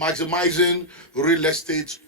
maximizing real estate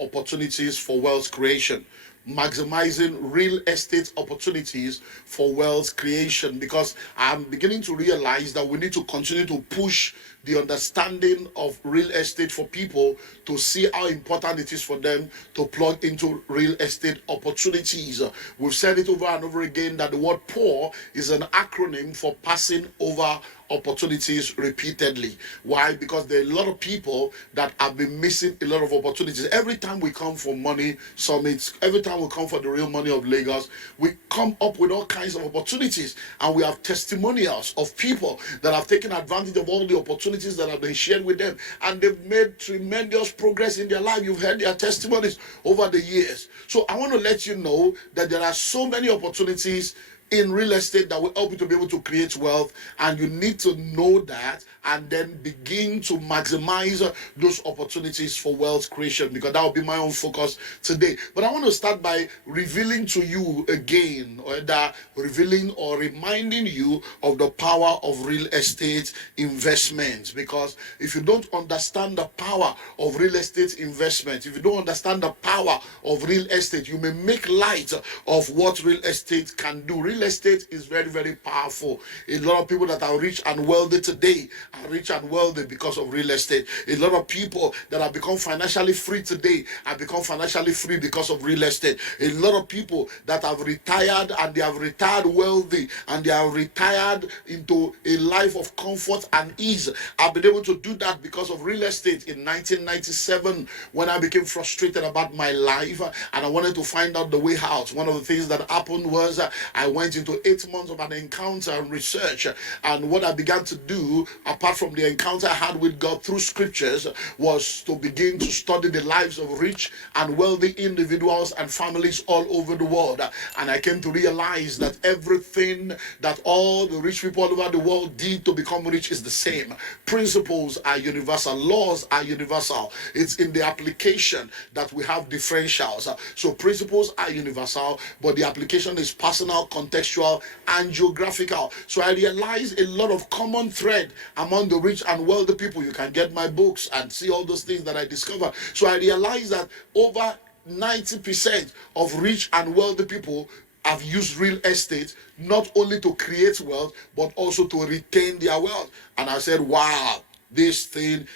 opportunities for wealth creation. Maximizing real estate opportunities for wealth creation, because I'm beginning to realize that we need to continue to push the understanding of real estate for people to see how important it is for them to plug into real estate opportunities. We've said it over and over again that the word poor is an acronym for passing over opportunities repeatedly. Why? Because there are a lot of people that have been missing a lot of opportunities. Every time we come for money summits, every time we come for the real money of Lagos, we come up with all kinds of opportunities, and we have testimonials of people that have taken advantage of all the opportunities that have been shared with them, and they've made tremendous progress in their life. You've heard their testimonies over the years. So I want to let you know that there are so many opportunities in real estate that will help you to be able to create wealth, and you need to know that and then begin to maximize those opportunities for wealth creation, because that will be my own focus today. But I want to start by revealing to you again, or that revealing or reminding you of the power of real estate investments. Because if you don't understand the power of real estate investment, if you don't understand the power of real estate, you may make light of what real estate can do. Real estate is very, very powerful. A lot of people that are rich and wealthy today are rich and wealthy because of real estate. A lot of people that have become financially free today have become financially free because of real estate. A lot of people that have retired, and they have retired wealthy, and they have retired into a life of comfort and ease, have been able to do that because of real estate. In 1997, when I became frustrated about my life and I wanted to find out the way out, one of the things that happened was I went into 8 months of an encounter and research. And what I began to do, apart from the encounter I had with God through scriptures, was to begin to study the lives of rich and wealthy individuals and families all over the world. And I came to realize that everything that all the rich people all over the world did to become rich is the same. Principles are universal. Laws are universal. It's in the application that we have differentials. So principles are universal, but the application is personal, contextual, and geographical. So I realized a lot of common thread among the rich and wealthy people. You can get my books and see all those things that I discovered. So I realized that over 90% of rich and wealthy people have used real estate not only to create wealth, but also to retain their wealth. And I said, wow, this thing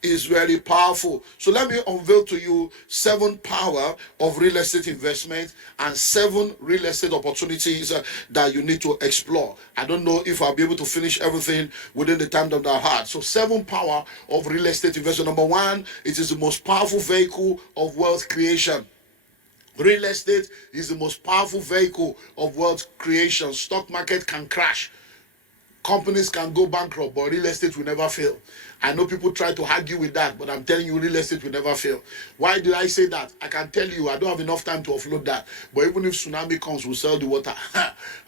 is very powerful. So let me unveil to you 7 power of real estate investment and 7 real estate opportunities that you need to explore. I don't know if I'll be able to finish everything within the time that I had. So 7 power of real estate investment. Number 1, it is the most powerful vehicle of wealth creation. Real estate is the most powerful vehicle of wealth creation. Stock market can crash. Companies can go bankrupt, but real estate will never fail. I know people try to argue with that, but I'm telling you, real estate will never fail. Why did I say that? I can tell you, I don't have enough time to offload that. But even if tsunami comes, we'll sell the water.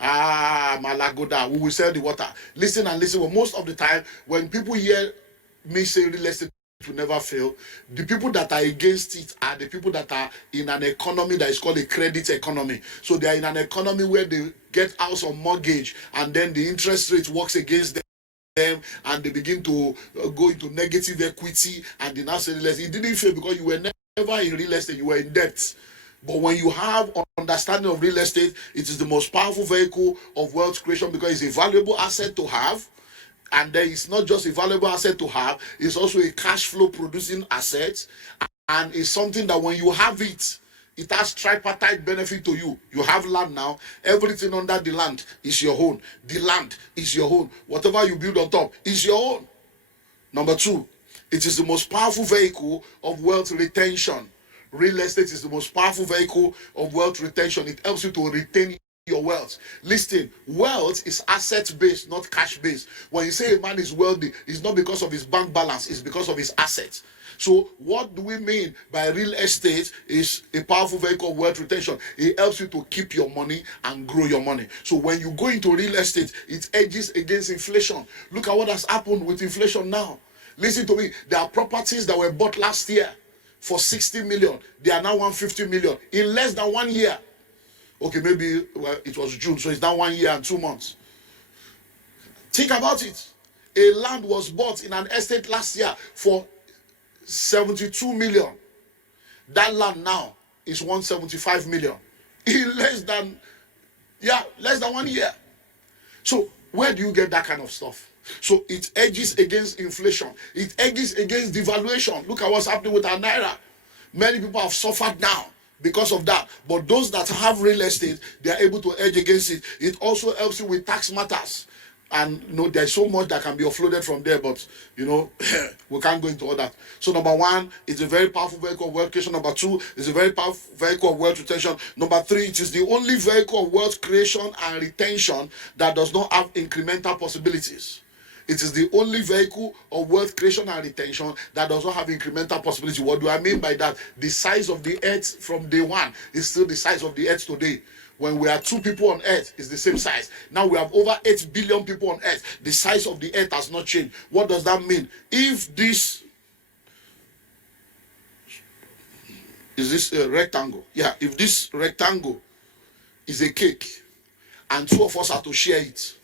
Malagoda, we will sell the water. Listen and listen. Well, most of the time, when people hear me say real estate will never fail, the people that are against it are the people that are in an economy that is called a credit economy. So they are in an economy where they get house on mortgage, and then the interest rate works against them, and they begin to go into negative equity, and they now say real estate. It didn't fail because you were never in real estate, you were in debt. But when you have understanding of real estate, it is the most powerful vehicle of wealth creation, because it's a valuable asset to have. And then it's not just a valuable asset to have, it's also a cash flow producing asset. And it's something that when you have it, it has tripartite benefit to you. You have land now. Everything under the land is your own. The land is your own. Whatever you build on top is your own. Number 2, it is the most powerful vehicle of wealth retention. Real estate is the most powerful vehicle of wealth retention. It helps you to retain your wealth. Listen, wealth is asset-based, not cash-based. When you say a man is wealthy, it's not because of his bank balance, it's because of his assets. So what do we mean by real estate is a powerful vehicle of wealth retention? It helps you to keep your money and grow your money. So when you go into real estate, it edges against inflation. Look at what has happened with inflation now. Listen to me. There are properties that were bought last year for 60 million. They are now 150 million in less than 1 year. Okay, maybe it was June, so it's now 1 year and 2 months. Think about it. A land was bought in an estate last year for 72 million. That land now is 175 million in less than 1 year. So where do you get that kind of stuff? So it edges against inflation. It edges against devaluation. Look at what's happening with our naira. Many people have suffered now because of that. But those that have real estate, they are able to edge against it. It also helps you with tax matters. And there's so much that can be offloaded from there, but we can't go into all that. So number one, it's a very powerful vehicle of wealth creation. Number two, it's a very powerful vehicle of wealth retention. Number three, it is the only vehicle of wealth creation and retention that does not have incremental possibilities. It is the only vehicle of wealth creation and retention that does not have incremental possibility. What do I mean by that? The size of the earth from day one is still the size of the earth today. When we are 2 people on earth, it's the same size. Now we have over 8 billion people on earth. The size of the earth has not changed. What does that mean? If this is this rectangle, if this rectangle is a cake and 2 of us are to share it,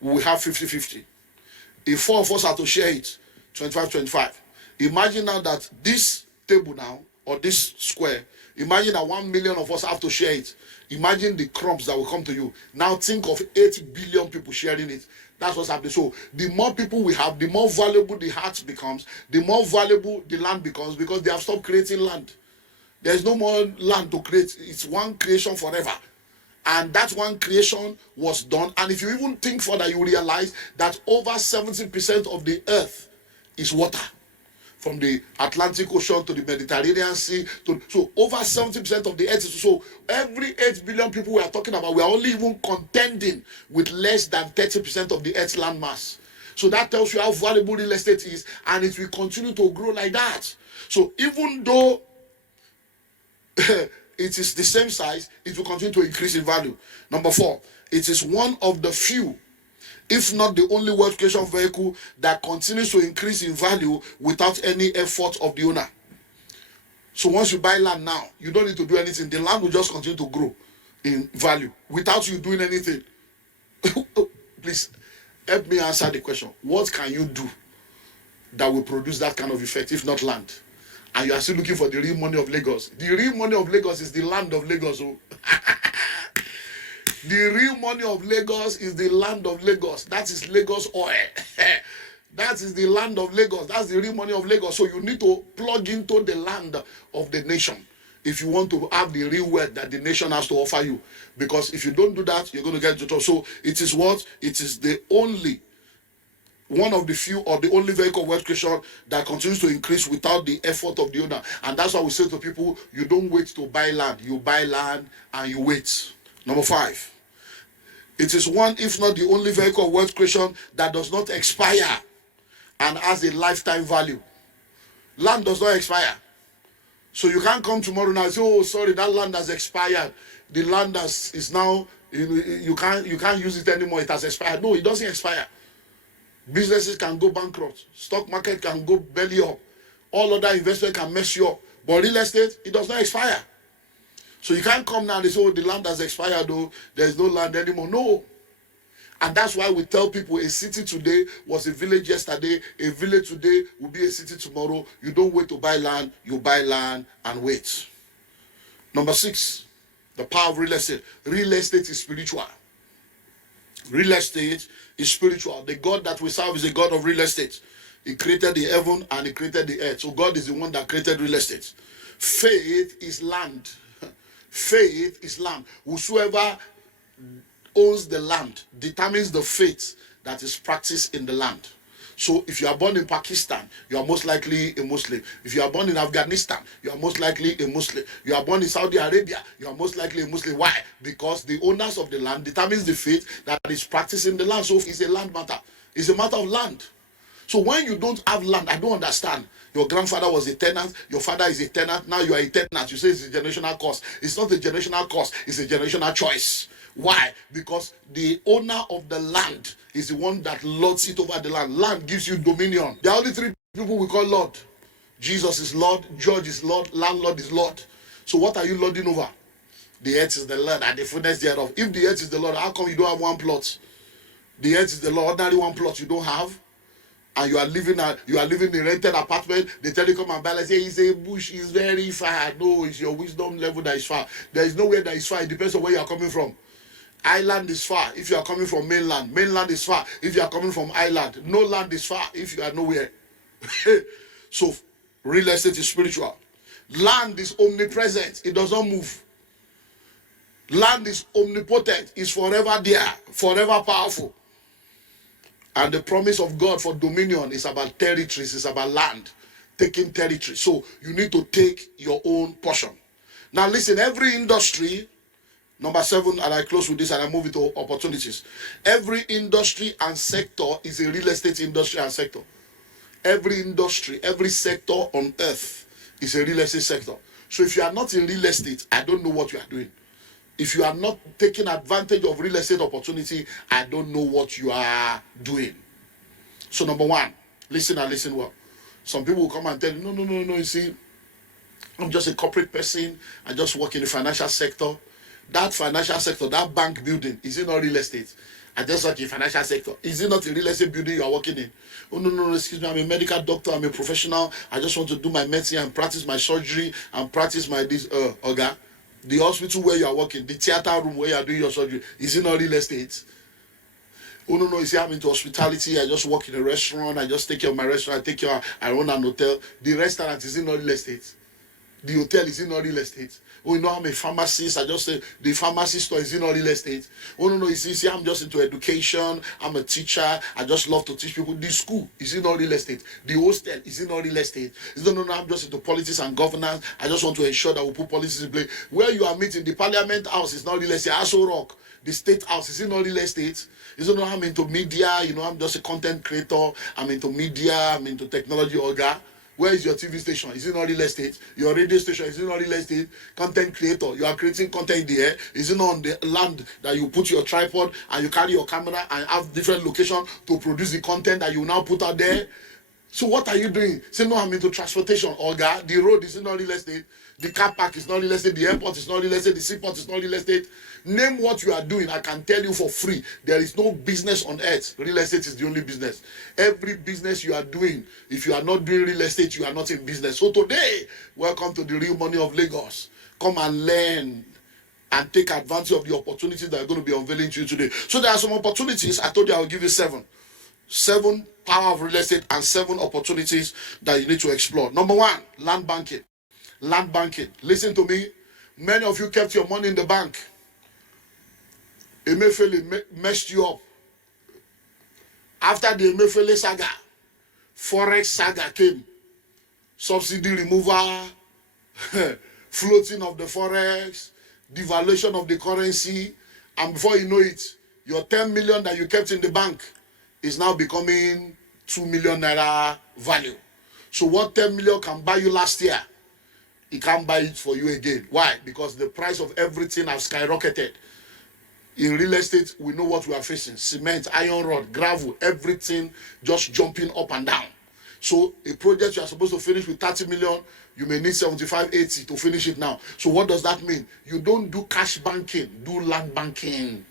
we will have 50-50. If 4 of us are to share it, 25-25. Imagine now that this table now, or this square, imagine that 1 million of us have to share it. Imagine the crumbs that will come to you. Now think of 8 billion people sharing it. That's what's happening. So the more people we have, the more valuable the heart becomes, the more valuable the land becomes, because they have stopped creating land. There's no more land to create. It's one creation forever. And that one creation was done. And if you even think further, you realize that over 70% of the earth is water. From the Atlantic Ocean to the Mediterranean Sea. So over 70% of the earth is. So every 8 billion people we are talking about, we are only even contending with less than 30% of the earth's land mass. So that tells you how valuable real estate is. And it will continue to grow like that. So even though it is the same size, it will continue to increase in value. Number 4, it is one of the few, if not the only wealth creation vehicle that continues to increase in value without any effort of the owner. So once you buy land now, you don't need to do anything. The land will just continue to grow in value without you doing anything. Please help me answer the question. What can you do that will produce that kind of effect, if not land? And you are still looking for the real money of Lagos. The real money of Lagos is the land of Lagos. Oh. The real money of Lagos is the land of Lagos. That is Lagos oil. That is the land of Lagos. That's the real money of Lagos. So you need to plug into the land of the nation if you want to have the real wealth that the nation has to offer you. Because if you don't do that, you're going to get into trouble. So it is what? It is the only, one of the few or the only vehicle of wealth creation that continues to increase without the effort of the owner. And that's why we say to people, you don't wait to buy land. You buy land and you wait. Number 5. It is one, if not the only vehicle of wealth creation that does not expire and has a lifetime value. Land does not expire. So you can't come tomorrow now and say, oh, sorry, that land has expired. The land is now, you can't use it anymore. It has expired. No, it doesn't expire. Businesses can go bankrupt. Stock market can go belly up. All other investment can mess you up. But real estate, it does not expire. So you can't come now and say, oh, the land has expired, though. There's no land anymore. No. And that's why we tell people a city today was a village yesterday. A village today will be a city tomorrow. You don't wait to buy land. You buy land and wait. Number 6, the power of real estate. Real estate is spiritual. Real estate is spiritual. The God that we serve is a God of real estate. He created the heaven and he created the earth. So God is the one that created real estate. Faith is land. Faith is land. Whosoever owns the land determines the faith that is practiced in the land. So if you are born in Pakistan, you are most likely a Muslim. If you are born in Afghanistan, you are most likely a Muslim. You are born in Saudi Arabia, you are most likely a Muslim. Why? Because the owners of the land determines the faith that is practiced in the land. So it's a land matter. It's a matter of land. So when you don't have land, I don't understand. Your grandfather was a tenant, your father is a tenant, now you are a tenant. You say it's a generational curse. It's not a generational curse, it's a generational choice. Why? Because the owner of the land is the one that lords it over the land. Land gives you dominion. There are only 3 people we call Lord. Jesus is Lord, Judge is Lord, Landlord is Lord. So what are you lording over? The earth is the Lord and the fullness thereof. If the earth is the Lord, how come you don't have one plot? The earth is the Lord, ordinary one plot you don't have. and you are living in a rented apartment. They tell you come and buy. Like say it's a bush, is very far. No, it's your wisdom level that is far. There is nowhere that is far. It depends on where you are coming from. Island is far if you are coming from mainland. Mainland is far if you are coming from island. No land is far if you are nowhere. So real estate is spiritual. Land is omnipresent. It does not move. Land is omnipotent. It's forever there, forever powerful. And the promise of God for dominion is about territories. It's about land, taking territory. So you need to take your own portion. Now listen, every industry, number 7, and I close with this and I move into opportunities. Every industry and sector is a real estate industry and sector. Every industry, every sector on earth is a real estate sector. So if you are not in real estate, I don't know what you are doing. If you are not taking advantage of real estate opportunity, I don't know what you are doing. So number 1, listen and listen well. Some people will come and tell you, no, you see, I'm just a corporate person. I just work in the financial sector. That financial sector, that bank building, is it not real estate? I just work in financial sector. Is it not a real estate building you are working in? Oh, no, excuse me, I'm a medical doctor, I'm a professional. I just want to do my medicine and practice my surgery and practice my Oga. The hospital where you are working, the theater room where you are doing your surgery, is it not real estate? Oh, no, you see, I'm into hospitality. I just work in a restaurant. I just take care of my restaurant. I run an hotel. The restaurant, is it not real estate? The hotel, is it not real estate? Oh, I'm a pharmacist. I just say the pharmacy store, is it not real estate? Oh, no, you see, I'm just into education. I'm a teacher. I just love to teach people. The school, is it not real estate? The hostel, is it not real estate? No, I'm just into politics and governance. I just want to ensure that we put policies in place. Where you are meeting, the parliament house is not real estate. Aso Rock, the state house, is it not real estate? I'm into media. I'm just a content creator. I'm into media. I'm into technology. Olga. Where is your TV station? Is it not real estate? Your radio station, is it not real estate? Content creator, you are creating content there. Is it not on the land that you put your tripod and you carry your camera and have different locations to produce the content that you now put out there? So what are you doing? Say, no, I'm into transportation. Olga, the road is not real estate. The car park is not real estate. The airport is not real estate. The seaport is not real estate. Name what you are doing. I can tell you for free. There is no business on earth. Real estate is the only business. Every business you are doing, if you are not doing real estate, you are not in business. So today, welcome to the real money of Lagos. Come and learn and take advantage of the opportunities that are going to be unveiling to you today. So there are some opportunities. I told you I will give you 7. 7 power of real estate and 7 opportunities that you need to explore. Number 1, land banking. Land banking. Listen to me. Many of you kept your money in the bank. Emefiele messed you up. After the Emefiele saga, Forex saga came. Subsidy removal, floating of the Forex, devaluation of the currency, and before you know it, your 10 million that you kept in the bank is now becoming 2 million naira value. So what 10 million can buy you last year, it can't buy it for you again. Why? Because the price of everything has skyrocketed. In real estate, we know what we are facing. Cement, iron rod, gravel, everything just jumping up and down. So a project you are supposed to finish with 30 million, you may need 75, 80 to finish it now. So what does that mean? You don't do cash banking, do land banking.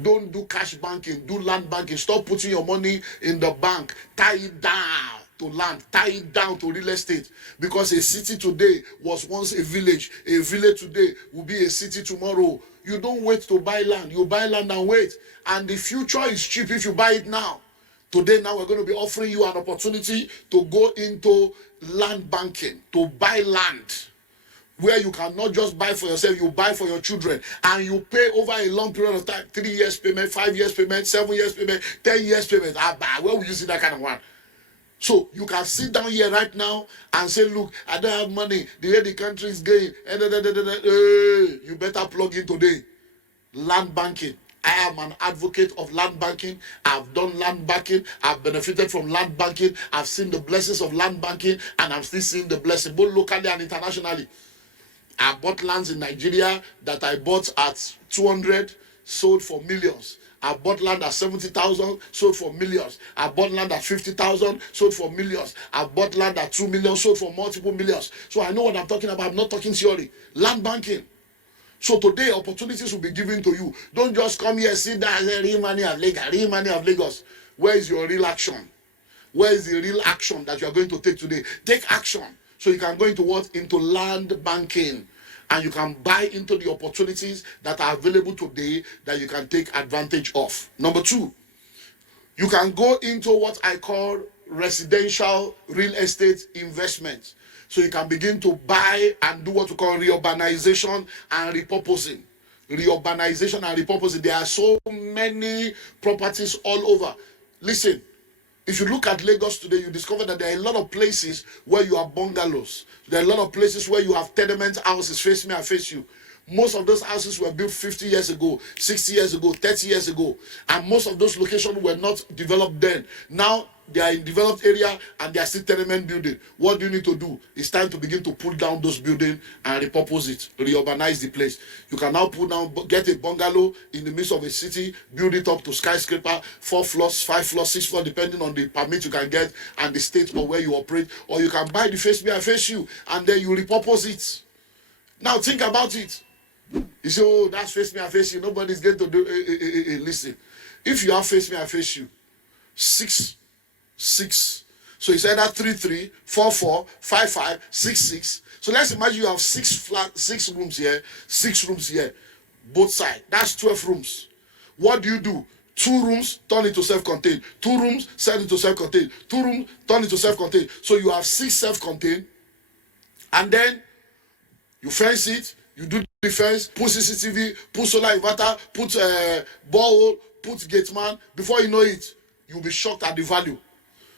Don't do cash banking, do land banking. Stop putting your money in the bank. Tie it down to land, tie it down to real estate. Because a city today was once a village. A village today will be a city tomorrow. You don't wait to buy land. You buy land and wait. And the future is cheap if you buy it now. Today, now we're going to be offering you an opportunity to go into land banking, to buy land, where you cannot just buy for yourself, you buy for your children, and you pay over a long period of time, 3 years payment, 5 years payment, 7 years payment, 10 years payment. Where will you see that kind of one? So you can sit down here right now and say, look, I don't have money, the way the country is going, you better plug in today. Land banking. I am an advocate of land banking. I've done land banking. I've benefited from land banking. I've seen the blessings of land banking, and I'm still seeing the blessing, both locally and internationally. I bought lands in Nigeria that I bought at 200, sold for millions. I bought land at 70,000, sold for millions. I bought land at 50,000, sold for millions. I bought land at 2 million, sold for multiple millions. So I know what I'm talking about. I'm not talking theory. Land banking. So today, opportunities will be given to you. Don't just come here, sit down and say, real money of Lagos, real money of Lagos. Where is your real action? Where is the real action that you are going to take today? Take action. So you can go into what? Into land banking. And you can buy into the opportunities that are available today that you can take advantage of. Number two, you can go into what I call residential real estate investment. So you can begin to buy and do what we call reurbanization and repurposing. Reurbanization and repurposing. There are so many properties all over. Listen, if you look at Lagos today, you discover that there are a lot of places where you have bungalows. There are a lot of places where you have tenement houses, face me, I face you. Most of those houses were built 50 years ago, 60 years ago, 30 years ago. And most of those locations were not developed then. Now, they are in developed area and they are still tenement building. What do you need to do? It's time to begin to pull down those buildings and repurpose it, reurbanize the place. You can now pull down, get a bungalow in the midst of a city, build it up to skyscraper, 4 floors, 5 floors, 6 floors, depending on the permit you can get and the state or where you operate. Or you can buy the face me, I face you, and then you repurpose it. Now think about it. You say, oh, that's face me, I face you. Nobody's going to do. Listen, if you have face me, I face you, 6, 6. So it's either 3, 3, 4, 4, 5, 5, 6, 6. So let's imagine you have 6 rooms here, 6 rooms here, both sides. That's 12 rooms. What do? 2 rooms turn into self-contained. 2 rooms turn into self-contained. 2 rooms turn into self-contained. So you have 6 self-contained, and then you fence it. You do the fence, put CCTV, put solar inverter, put borehole, put gate man. Before you know it, you'll be shocked at the value.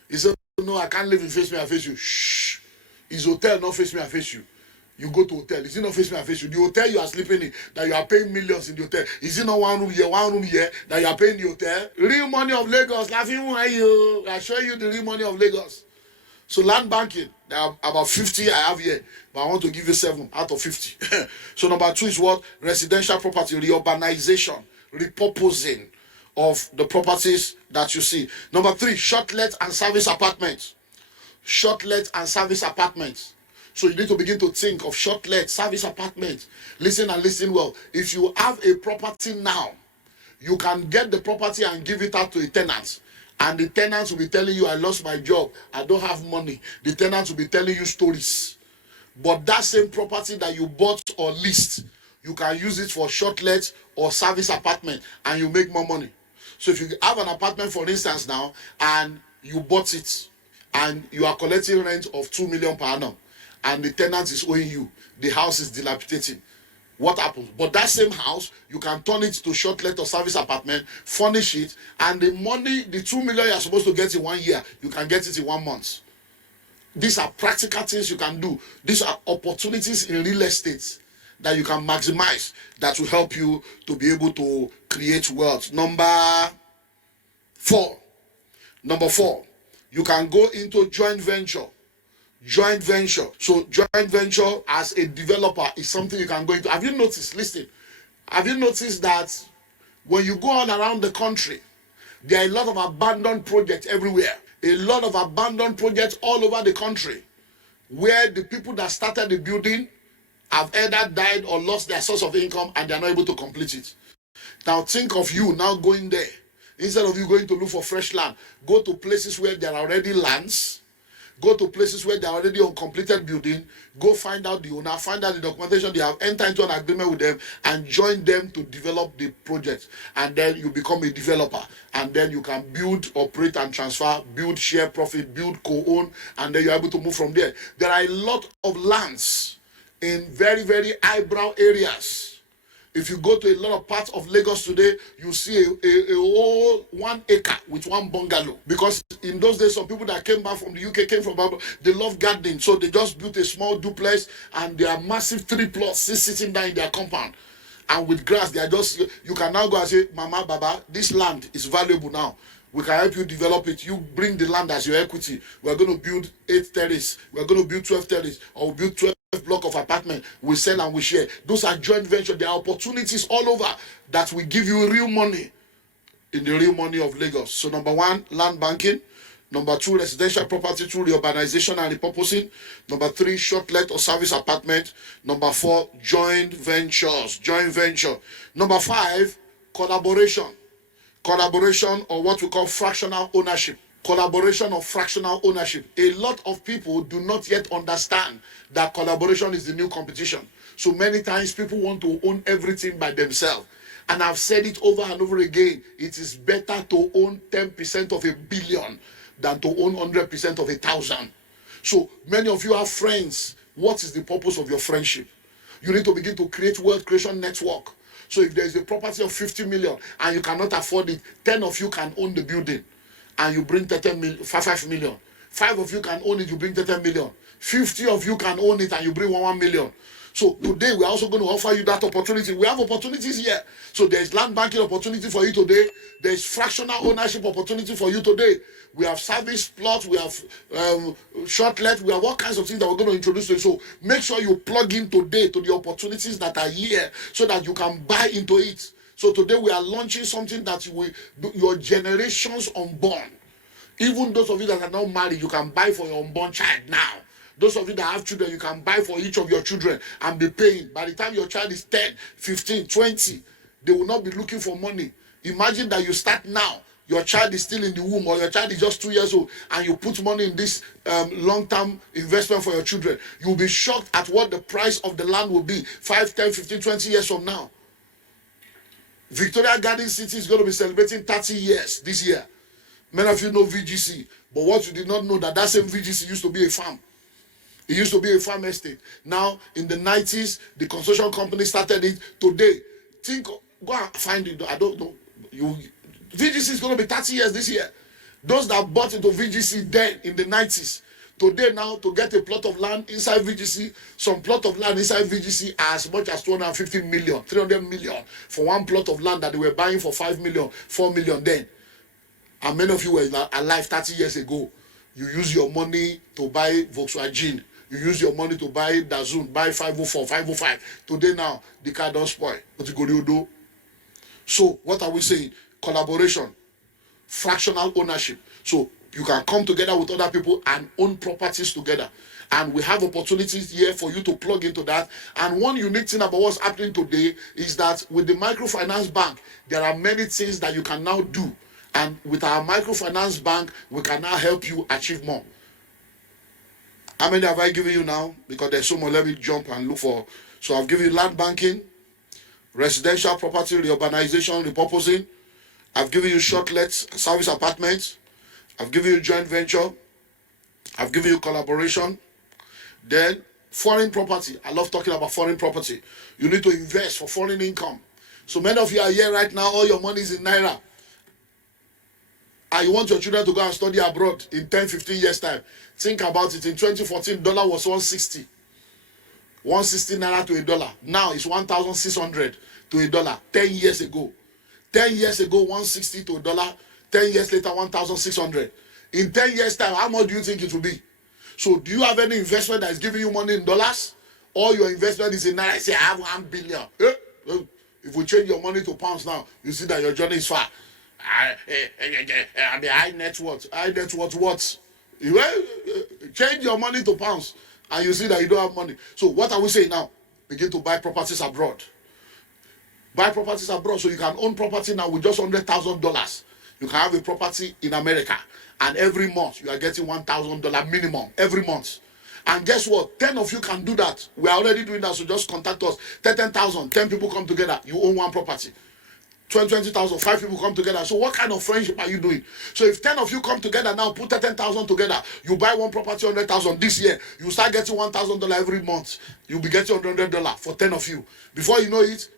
He said, no, I can't live in face me, I face you. Shh. Is hotel not face me, I face you? You go to hotel. Is it not face me, I face you? The hotel you are sleeping in, that you are paying millions in the hotel. Is it not one room here, that you are paying the hotel? Real money of Lagos, laughing why you. I show you the real money of Lagos. So land banking, there are about 50 I have here, but I want to give you 7 out of 50. So number 2 is what? Residential property, reurbanization, repurposing of the properties that you see. Number 3, short let and service apartments. Short let and service apartments. So you need to begin to think of short let, service apartments. Listen and listen well. If you have a property now, you can get the property and give it out to a tenant. And the tenants will be telling you, I lost my job, I don't have money. The tenants will be telling you stories. But that same property that you bought or leased, you can use it for short let or service apartment, and you make more money. So if you have an apartment, for instance, now, and you bought it, and you are collecting rent of 2 million per annum, and the tenant is owing you, the house is dilapidating. What happens? But that same house, you can turn it to short let or service apartment, furnish it, and the money, the 2 million you are supposed to get in 1 year, you can get it in 1 month. These are practical things you can do. These are opportunities in real estate that you can maximize, that will help you to be able to create wealth. Number 4, you can go into joint venture. Joint venture. So joint venture as a developer is something you can go into. Have you noticed, listen, have you noticed that when you go on around the country, there are a lot of abandoned projects everywhere. A lot of abandoned projects all over the country where the people that started the building have either died or lost their source of income and they are not able to complete it. Now think of you now going there. Instead of you going to look for fresh land, go to places where there are already lands. Go to places where they're already on completed building. Go find out the owner, find out the documentation. They have entered into an agreement with them and join them to develop the project. And then you become a developer. And then you can build, operate, and transfer, build, share profit, build, co-own, and then you're able to move from there. There are a lot of lands in very, very eyebrow areas. If you go to a lot of parts of Lagos today, you see a whole 1 acre with 1 bungalow. Because in those days, some people that came back from the UK, came from Bible, they love gardening. So they just built a small duplex and they are massive 3 plots sitting down in their compound. And with grass, they are just, you can now go and say, Mama, Baba, this land is valuable now. We can help you develop it. You bring the land as your equity. We're going to build 8 terraces. We're going to build 12 terraces. Or we'll build 12 block of apartment. We sell and we share. Those are joint venture. There are opportunities all over that will give you real money in the real money of Lagos. So number 1, land banking. Number 2, residential property through reurbanization and repurposing. Number 3, short let or service apartment. Number 4, joint ventures. Joint venture. Number 5, collaboration. Collaboration, or what we call fractional ownership. Collaboration or fractional ownership. A lot of people do not yet understand that collaboration is the new competition. So many times people want to own everything by themselves. And I've said it over and over again. It is better to own 10% of a billion than to own 100% of 1,000. So many of you have friends. What is the purpose of your friendship? You need to begin to create wealth creation network. So if there is a property of 50 million and you cannot afford it, 10 of you can own the building and you bring 5 million. 5 of you can own it, you bring 10 million. 50 of you can own it and you bring 1 million. So today we're also going to offer you that opportunity. We have opportunities here. So there's land banking opportunity for you today. There's fractional ownership opportunity for you today. We have service plots, we have short let, we have all kinds of things that we're going to introduce to you. So make sure you plug in today to the opportunities that are here so that you can buy into it. So today we are launching something that your generations unborn. Even those of you that are not married, you can buy for your unborn child now. Those of you that have children, you can buy for each of your children and be paying. By the time your child is 10, 15, 20, they will not be looking for money. Imagine that you start now. Your child is still in the womb or your child is just 2 years old and you put money in this long-term investment for your children. You'll be shocked at what the price of the land will be 5, 10, 15, 20 years from now. Victoria Garden City is going to be celebrating 30 years this year. Many of you know VGC, but what you did not know that same VGC used to be a farm. It used to be a farm estate. Now, in the 90s, the construction company started it. Today, go and find it. I don't know. VGC is going to be 30 years this year. Those that bought into VGC then in the 90s, today now, to get a plot of land inside VGC, some plot of land inside VGC are as much as 250 million, 300 million for one plot of land that they were buying for 5 million, 4 million then. And many of you were alive 30 years ago. You use your money to buy Volkswagen. You use your money to buy Dazun, buy 504, 505. Today now, the car don't spoil. What you go to do? So what are we saying? Collaboration, fractional ownership. So you can come together with other people and own properties together. And we have opportunities here for you to plug into that. And one unique thing about what's happening today is that with the microfinance bank, there are many things that you can now do. And with our microfinance bank, we can now help you achieve more. How many have I given you now? Because there's so much. Let me jump and look for. So I've given you land banking, residential property reurbanization, repurposing. I've given you short let service apartments. I've given you joint venture. I've given you collaboration. Then foreign property. I love talking about foreign property. You need to invest for foreign income. So many of you are here right now. All your money is in Naira. And you want your children to go and study abroad in 10, 15 years time. Think about it. In 2014, dollar was 160. 160 Naira to $1. Now it's 1,600 to $1. 10 years ago. 10 years ago, 160 to $1. 10 years later, 1,600. In 10 years time, how much do you think it will be? So do you have any investment that is giving you money in dollars? Or your investment is in Naira? I say, I have 1 billion. If we change your money to pounds now, you see that your journey is far. I mean, high net worth. High net worth what? Change your money to pounds and you see that you don't have money. So what are we saying now? Begin to buy properties abroad. Buy properties abroad so you can own property now with just $100,000. You can have a property in America and every month you are getting $1,000 minimum every month. And guess what? 10 of you can do that. We are already doing that, so just contact us. 10,000, 10 people come together, you own one property. 20,000, 5 people come together. So what kind of friendship are you doing? So if 10 of you come together now, put 10,000 together, you buy one property, 100,000 this year, you start getting $1,000 every month. You'll be getting $100 for 10 of you. Before you know it,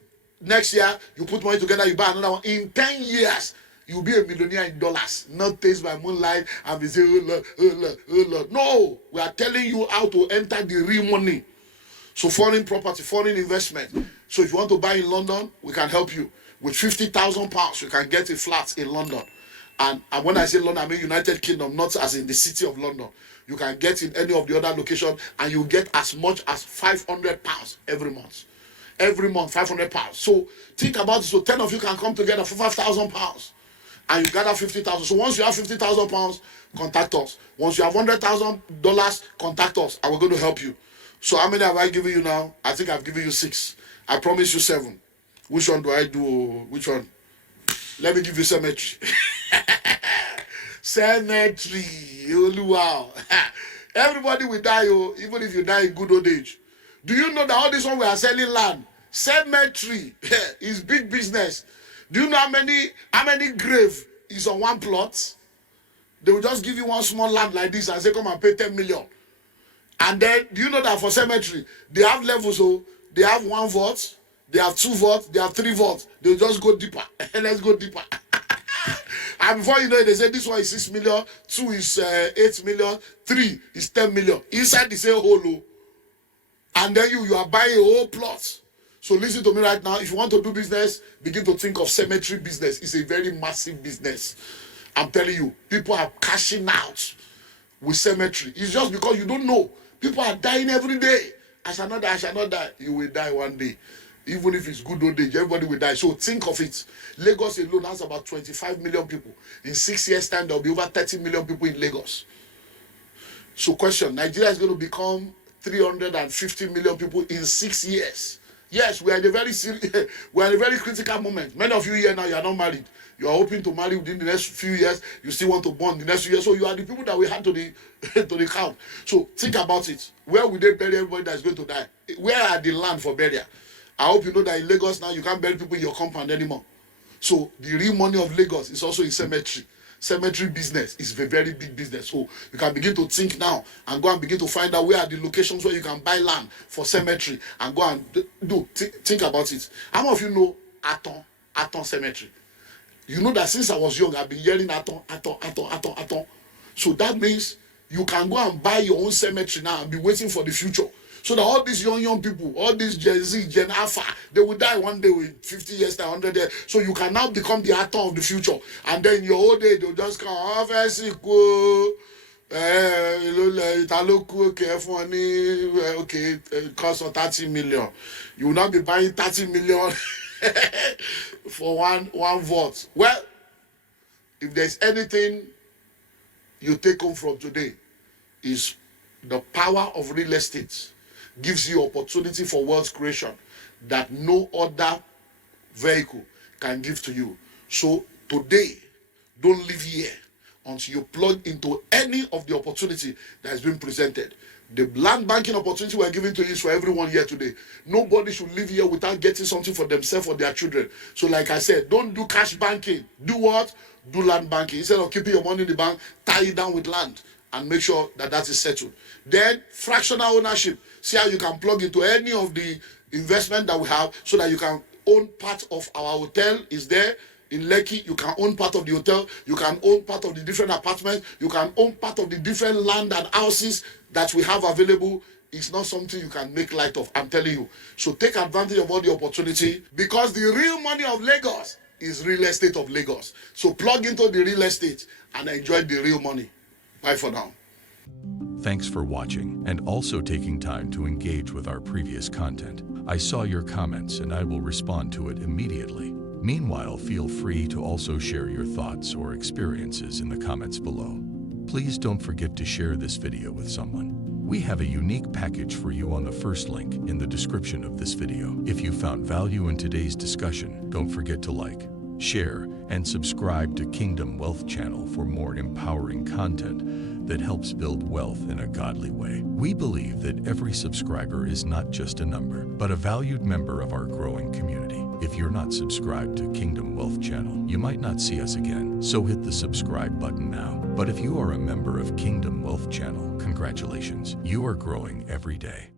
next year, you put money together, you buy another one. In 10 years, you'll be a millionaire in dollars. Not Taste by Moonlight and be saying, oh Lord. No, we are telling you how to enter the real money. So foreign property, foreign investment. So if you want to buy in London, we can help you. With 50,000 pounds, you can get a flat in London. And when I say London, I mean United Kingdom, not as in the city of London. You can get in any of the other locations, and you get as much as 500 pounds every month. Every month, 500 pounds. So think about it. So 10 of you can come together for 5,000 pounds. And you gather 50,000. So once you have 50,000 pounds, contact us. Once you have $100,000, contact us, and we're going to help you. So how many have I given you now? I think I've given you 6. I promise you 7. Which one do I do? Which one? Let me give you cemetery. Cemetery. Wow. Everybody will die, oh, even if you die in good old age. Do you know that all this one we are selling land? Cemetery is big business. Do you know how many grave is on one plot? They will just give you one small land like this and say, come and pay 10 million. And then, do you know that for cemetery, they have levels, so they have 1 vault, they have 2 vaults, they have 3 vaults. They'll just go deeper. Let's go deeper. And before you know it, they say this one is 6 million, 2 is 8 million, 3 is 10 million. Inside the same hole. And then you are buying a whole plot. So listen to me right now. If you want to do business, begin to think of cemetery business. It's a very massive business. I'm telling you, people are cashing out with cemetery. It's just because you don't know. People are dying every day. I shall not die, I shall not die. You will die one day. Even if it's good old age, everybody will die. So think of it. Lagos alone has about 25 million people. In 6 years' time, there will be over 30 million people in Lagos. So question, Nigeria is going to become 350 million people in 6 years. Yes, we are in a very critical moment. Many of you here now, you are not married. You are hoping to marry within the next few years. You still want to born the next few years. So you are the people that we had to the to the count. So think about it. Where will they bury everybody that is going to die? Where are the land for burial? I hope you know that in Lagos now, you can't bury people in your compound anymore. So the real money of Lagos is also in cemetery. Cemetery business is a very big business. So you can begin to think now and go and begin to find out where are the locations where you can buy land for cemetery and go and think about it. How many of you know Aton Cemetery? You know that since I was young, I've been hearing Aton. So that means you can go and buy your own cemetery now and be waiting for the future. So that all these young people, all these Gen Z, Gen Alpha, they will die one day with 50 years, 100 years. So you can now become the Aton of the future. And then in your old age, they'll just come, it costs 30 million. You will not be buying 30 million for one vote. Well, if there's anything you take home from today, is the power of real estate gives you opportunity for wealth creation that no other vehicle can give to you. So today, don't leave here until you plug into any of the opportunity that has been presented. The land banking opportunity we're giving to you is for everyone here today. Nobody should live here without getting something for themselves or their children. So like I said, don't do cash banking. Do what? Do land banking. Instead of keeping your money in the bank, tie it down with land and make sure that that is settled. Then fractional ownership. See how you can plug into any of the investment that we have so that you can own part of our hotel is there. In Lekki, you can own part of the hotel. You can own part of the different apartments. You can own part of the different land and houses that we have available. It's not something you can make light of, I'm telling you. So take advantage of all the opportunity, because the real money of Lagos is real estate of Lagos. So plug into the real estate and enjoy the real money. Bye for now. Thanks for watching and also taking time to engage with our previous content. I saw your comments and I will respond to it immediately. Meanwhile, feel free to also share your thoughts or experiences in the comments below. Please don't forget to share this video with someone. We have a unique package for you on the first link in the description of this video. If you found value in today's discussion, don't forget to like, share, and subscribe to Kingdom Wealth Channel for more empowering content that helps build wealth in a godly way. We believe that every subscriber is not just a number, but a valued member of our growing community. If you're not subscribed to Kingdom Wealth Channel, you might not see us again, so hit the subscribe button now. But if you are a member of Kingdom Wealth Channel, congratulations, you are growing every day.